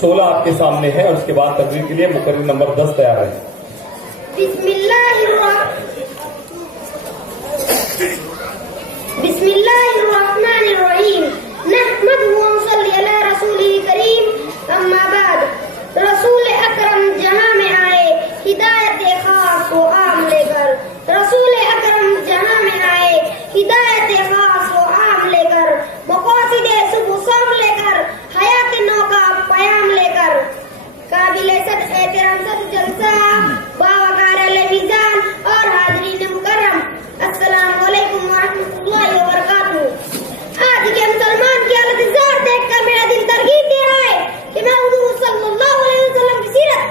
16 आपके सामने है और उसके बाद तकरीर के लिए मुकर्रिर नंबर 10 तैयार है। बिस्मिल्लाहिर्रहमानिर्रहीम नहमदुहु व नसल्ली अला रसूलिल करीम अम्मा बाद। रसूल अकरम जहां में आए हिदायत खास व आम लेकर। रसूल अकरम जहां में आए हिदायत खास व आम लेकर। मक़ासिदे सुबह शाम लेकर हयात नौ का पयाम लेकर। काबिले सद एहतराम सद जलसा बावकार मीज़ान और हाज़रीन मुकर्रम, अस्सलाम वालेकुम व रहमतुल्लाहि व बरकातहू। आज के मुसलमान की हालत ज़ार देखकर मेरा दिल तरगीब दे रहा है कि मैं हुज़ूर सल्लल्लाहु अलैहि वसल्लम की सीरत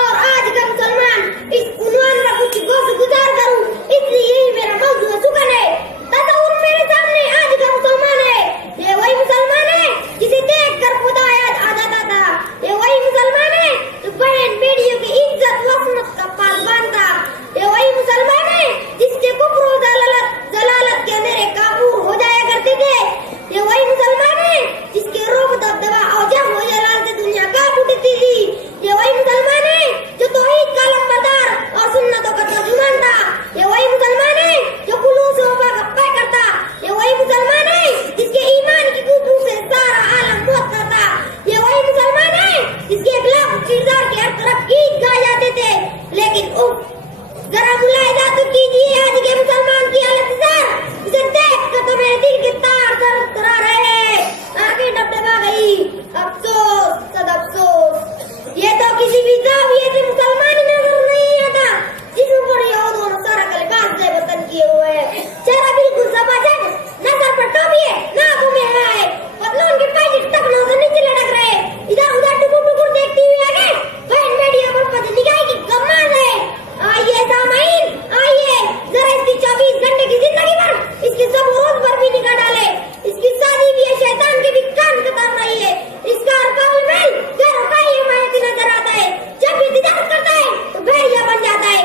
और आज का मुसलमान इस उन्वान का कुछ गौस गुजार करूं, इसलिए यही मेरा मौजूद सुकन है। तस्वुर मेरे सामने आज का मुसलमान है, ये वही मुसलमान है जिसे देख कर खुदा याद आ जाता था। ये वही मुसलमान है जो बहन बेटियों की इज्जत व असमत का पासबान था। ये वही मुसलमान है जिसके कुफ्र व जलालत के अंधेरे काबू हो जाया करते थे। ये वही मुसलमान है जिसके रूप दबदबा और जब हो जलाल से दुनिया कांप उठती थी। ये वही मुसलमान है जो तौहीद का लंबरदार और सुन्नतों का तर्जुमान था। ये वही मुसलमान है जो खुलूस से वफा का पैकर करता। ये वही मुसलमान है जिसके ईमान की खुशबू से सारा आलम मौत करता। ये वही मुसलमान है जिसके अखलाक और किरदार के हर तरफ गीत गाए जाते थे। लेकिन जरा मुलाहिजा तो कीजिए आज के मुसलमान की हालत ज़ार, इसे देख कर तो मेरे दिल के तार थरथरा रहे हैं, आंखें डबडबा गई। अफसोस सद अफसोस, ये तो किसी भी ज़ाविये से मुसलमान नजर नहीं आता जिस पर यहूद और नसारा का लिबास से वतन किए हुए हैं। चेहरा बिल्कुल सपाट, न सर पर टोपी है न आंखों में हया है, पतलून के पैर टखनों से नीचे लटक रहे, इधर उधर टुकुर टुकुर देखती हुई आगे बहन बेटियों पर पद निगाह की कमाल है। आइए सामाईन, आइए जरा इसकी 24 घंटे की जिंदगी पर, इसके सब रोज पर भी निगाह डाले। इसकी शादी भी है शैतान के भी कान कतर रही है। इसका हर कौल में घर का ही हिमायती नजर आता है। जब भी तिजारत करता है तो भेड़िया बन जाता है,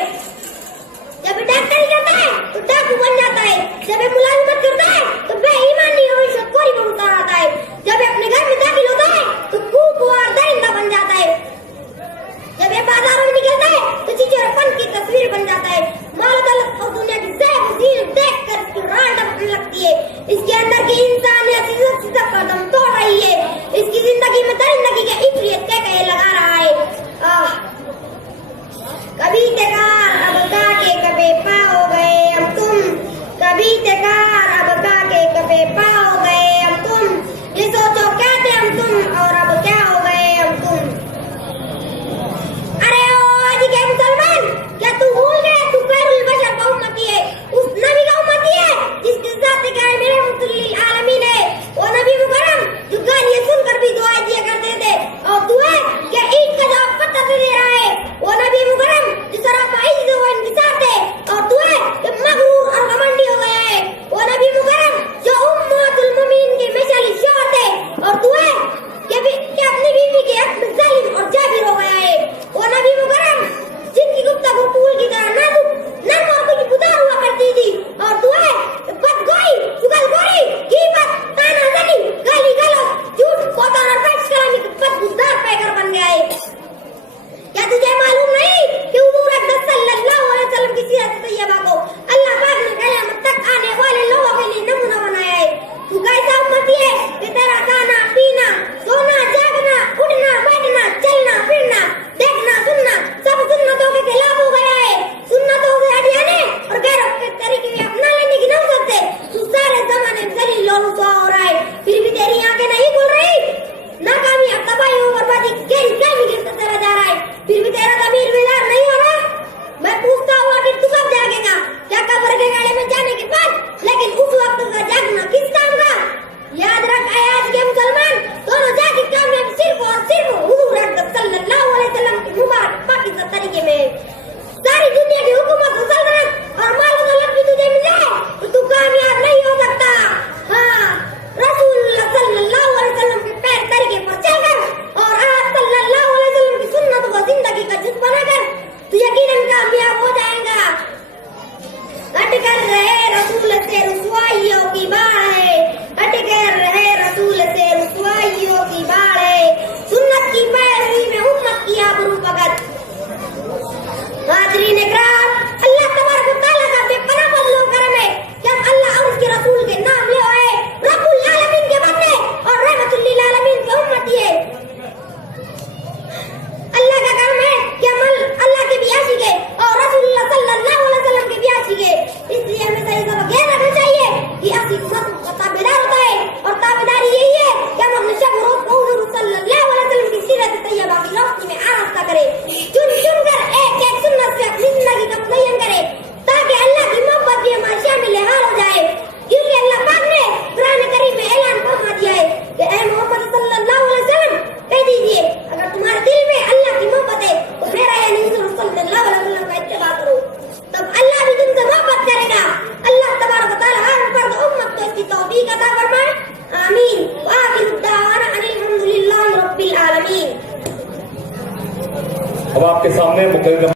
जब भी डॉक्टरी करता है तो डाकू बन जाता है, जब भी मुलाजिमत करता है तो बेईमानी और रिश्वतखोरी पर उतर आता है, जब भी अपने घर में दाखिल होता है तो कूपवार दरिंदा बन जाता है, जब ये बाजारों में निकलता है तो चिचोरेपन की तस्वीर बन जाता है। माल दौलत और दुनिया की ज़ैब ज़ीनत देखकर इसकी रान टपकने लगती है। इसके अंदर की इंसानियत सीधा कदम तोड़ रही है। इसकी जिंदगी में दरिंदगी के इफरियत कह लगा रहा है। कभी तेकार अब काके कबे पाओ गए अब तुम, कभी तेकार अब काके कबे पाओ गए अब तुम, ये सोचो क्या थे हम तुम और अब क्या हो गए अब तुम। अरे ओ आज के मुसलमान, क्या तू भूल गया तू खैरुल बशर का उम्मती है, उस नबी का उम्मती है जिसके साथ क्या है मेरे रहमतुल्लिल आलमीन है। वो नबी मुकर्रम जो गालियां सुनकर भी दुआ दिया करते थे और तू है क्या ईद का जवाब पत्थर से दे रहा है। वो नबी मुकर्रम जो सरापा अब आपके सामने मुकर्री नंबर